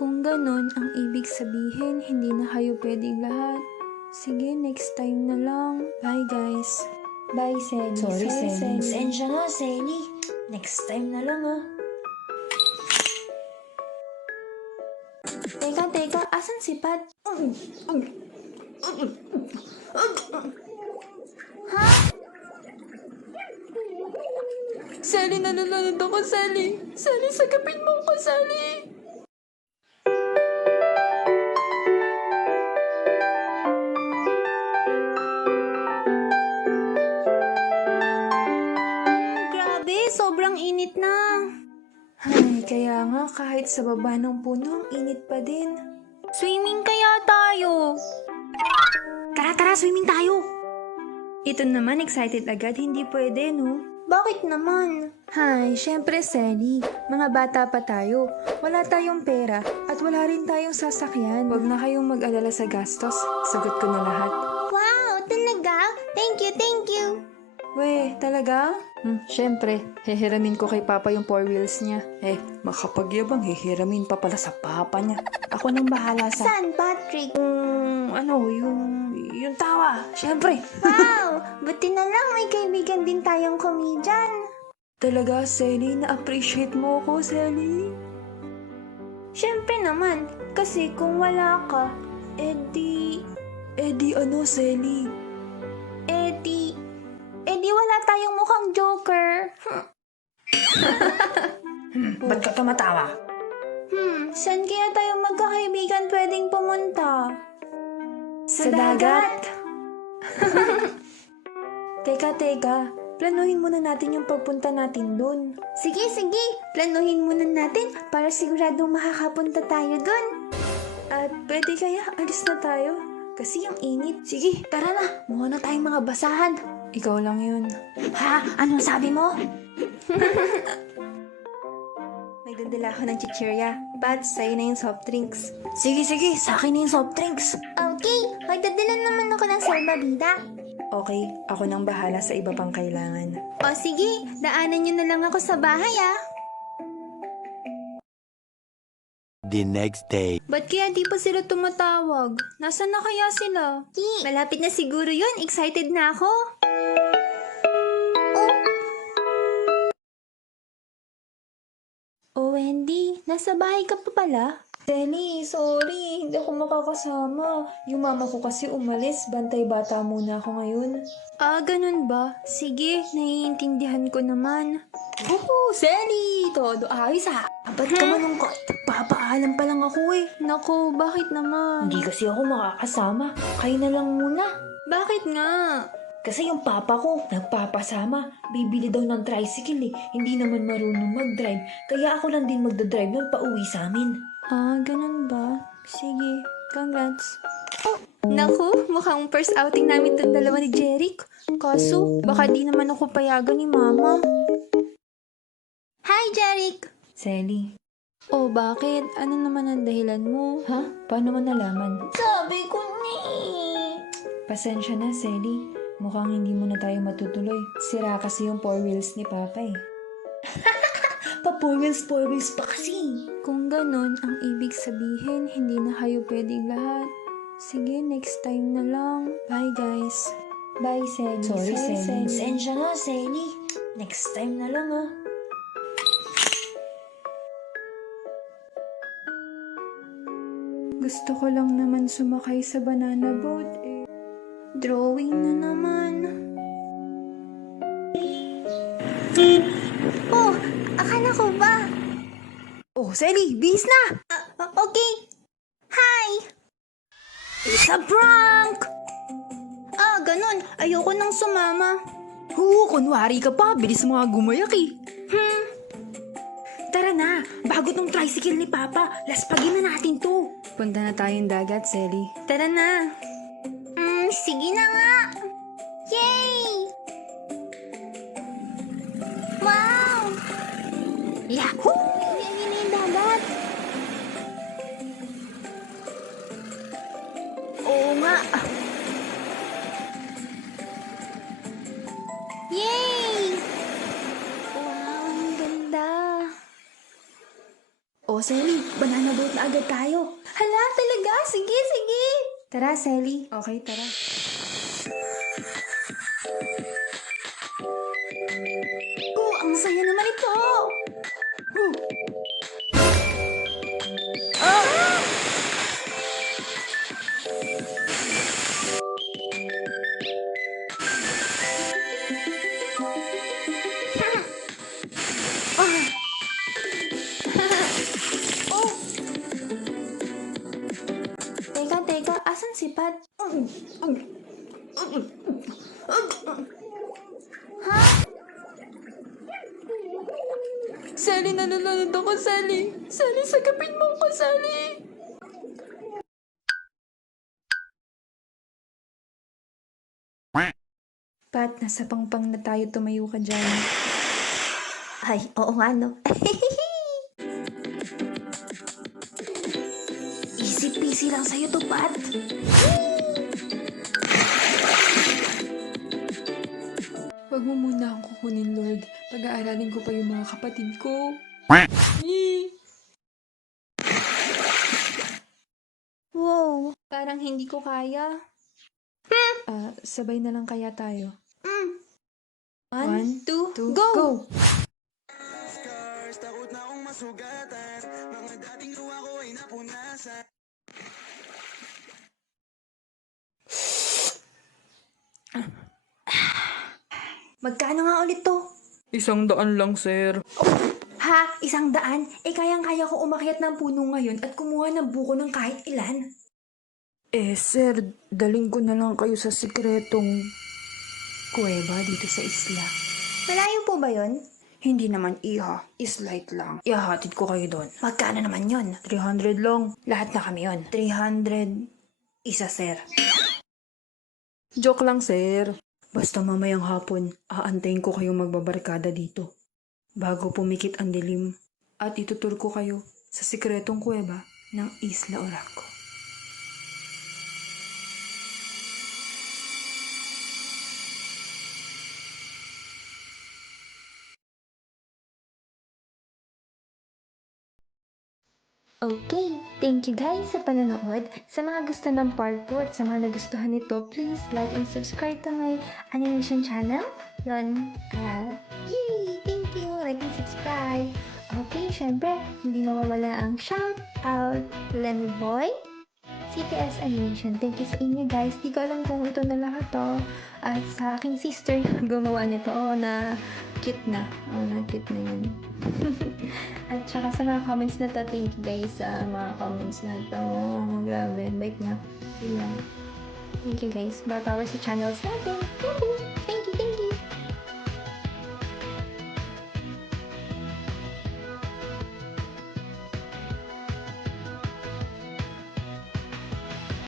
Kung ganon, ang ibig sabihin, hindi na kayo pwedeng lahat. Sige, next time na lang. Bye, guys. Bye, Selly. Sorry, Selly. Selly. Pasensya na, Selly. Next time na lang, ah. Teka, asan si Pat? Ha? Sally, nalulunod ako, Sally. Sally, sagapin mo ko, Sally. Grabe, sobrang init na. Ay, kaya nga kahit sa baba ng puno, ang init pa din. Swimming kaya tayo. Tara, swimming tayo. Ito naman, excited agad, hindi pwede, no? Bakit naman? Hay, syempre, Sally. Mga bata pa tayo. Wala tayong pera at wala rin tayong sasakyan. Huwag na kayong mag-alala sa gastos. Sagot ko na lahat. Wow, talaga? Thank you. Weh, talaga? Syempre, hihiramin ko kay Papa yung 4 wheels niya. Makapagyabang hihiramin pa pala sa Papa niya. Ako nang bahala sa... Saan, Patrick? Yung tawa. Syempre. Wow, buti na lang may kaibigan din tayong komedyan. Talaga, Sally, na-appreciate mo ako, Sally. Syempre naman, kasi kung wala ka, Edi ano, Sally? edi wala tayong mukhang joker. Ba't ka tumatawa? Saan kaya tayong magkakaibigan pwedeng pumunta? Sa dagat. Teka. Planuhin muna natin yung pagpunta natin dun. Sige, planuhin muna natin para siguradong makakapunta tayo dun. At pwede kaya alis na tayo? Kasi ang init. Sige, tara na. Mukha na tayong mga basahan. Ikaw lang yun. Ha? Anong sabi mo? May dadala ako ng chichirya. Pat, sa'yo na yung soft drinks. Sige, sa akin na yung soft drinks. Okay, magdadala naman ako ng salbabida. Okay, ako nang bahala sa iba pang kailangan. O sige, daanan nyo na lang ako sa bahay The next day. Ba't kaya di pa sila tumatawag? Nasaan na kaya sila? Malapit na siguro yun, excited na ako. Oh, Wendy, nasa bahay ka pa pala? Telly, sorry, hindi ako makakasama. Yung mama ko kasi umalis, bantay bata muna ako ngayon. Ah, ganun ba? Sige, naiintindihan ko naman. Selly! Todo ayos, ha? Ba't ka malungkot? Papaalam pa lang ako, eh. Naku, bakit naman? Hindi kasi ako makakasama. Kayo na lang muna. Bakit nga? Kasi yung papa ko, nagpapasama. Bibili daw ng tricycle, eh. Hindi naman marunong mag-drive. Kaya ako lang din magdadrive nung pauwi sa amin. Ah, ganun ba? Sige, congrats. Naku, mukhang first outing namin itong dalawa ni Jeric. Kaso, baka di naman ako payagan ni Mama. Hi, Jeric! Sally. Oh, bakit? Ano naman ang dahilan mo? Ha? Paano mo nalaman? Sabi ko ni... Pasensya na, Sally. Mukhang hindi mo na tayo matutuloy. Sira kasi yung 4 wheels ni Papa eh. Pa 4 wheels pa kasi. Kung ganon, ang ibig sabihin, hindi na kayo pwedeng lahat. Sige, next time na lang. Bye, guys. Bye, Sally. Sorry, Selly. Sally. Pasensya na, Selly. Next time na lang, ah. Gusto ko lang naman sumakay sa banana boat eh. Drawing na naman. Oh, akala ko ba? Oh, Sally, bis na! Okay. Hi! It's a prank! Ganun. Ayoko nang sumama. Kunwari ka pa. Bilis mo nga gumayak eh. Tara na, bago tong tricycle ni Papa, laspagin na natin to. Punta na tayong dagat, Sally. Tara na. Sige na nga. Yay! Wow! Yahoo! Yan yung dagat. Oo nga. Yay! Wow, ang ganda. O Selly, banana boat na agad tayo. Hala, talaga? Sige, sige. Tara, Selly. Okay, tara. Ang saya naman ito. Teka, asan si Pat? Sally, nalulunod ako, Sally. Sally, sagapin mo ko, Sally. Pat, nasa pangpang na tayo, tumayo ka dyan. Ay, oo nga no. Easy peasy lang sa'yo to, Pat. Huwag mo muna akong kukunin, Lord. Pag-aaralin ko pa yung mga kapatid ko. Wow. Parang hindi ko kaya. Sabay na lang kaya tayo. 1, 2, go! Magkano nga ulit to? 100 lang, sir. Ha? 100? Kayang-kaya ko umakyat ng puno ngayon at kumuha ng buko ng kahit ilan. Sir, daling ko na lang kayo sa sikretong Kuweba dito sa isla. Malayo po ba yon? hindi naman iha, slight lang. Ihahatid ko kayo doon. Magkano naman yon? 300 lang. Lahat na kami yon. 300, isa, sir. Joke lang, sir. Basta mamayang hapon, aantayin ko kayong magbabarkada dito. Bago pumikit ang dilim, at itutur ko kayo sa sikretong kuweba ng Isla Oraco. Okay, thank you guys sa panonood. Sa mga gusto ng part 2 at sa mga nagustuhan nito, please like and subscribe to my animation channel. Yun. Yay! Thank you! Like and subscribe. Okay, syempre, hindi mawawala ang shout out Lemmy Boy, CTS Animation. Thank you sa inyo guys. Di ko alam kung ito na lahat to. At sa aking sister gumawa nito. Na cute na. Na cute na yun. At saka sa mga comments na to, thank you guys sa mga comments na to. Grabe, bike na. Yun lang. Thank you guys. More power sa channels natin. Woohoo!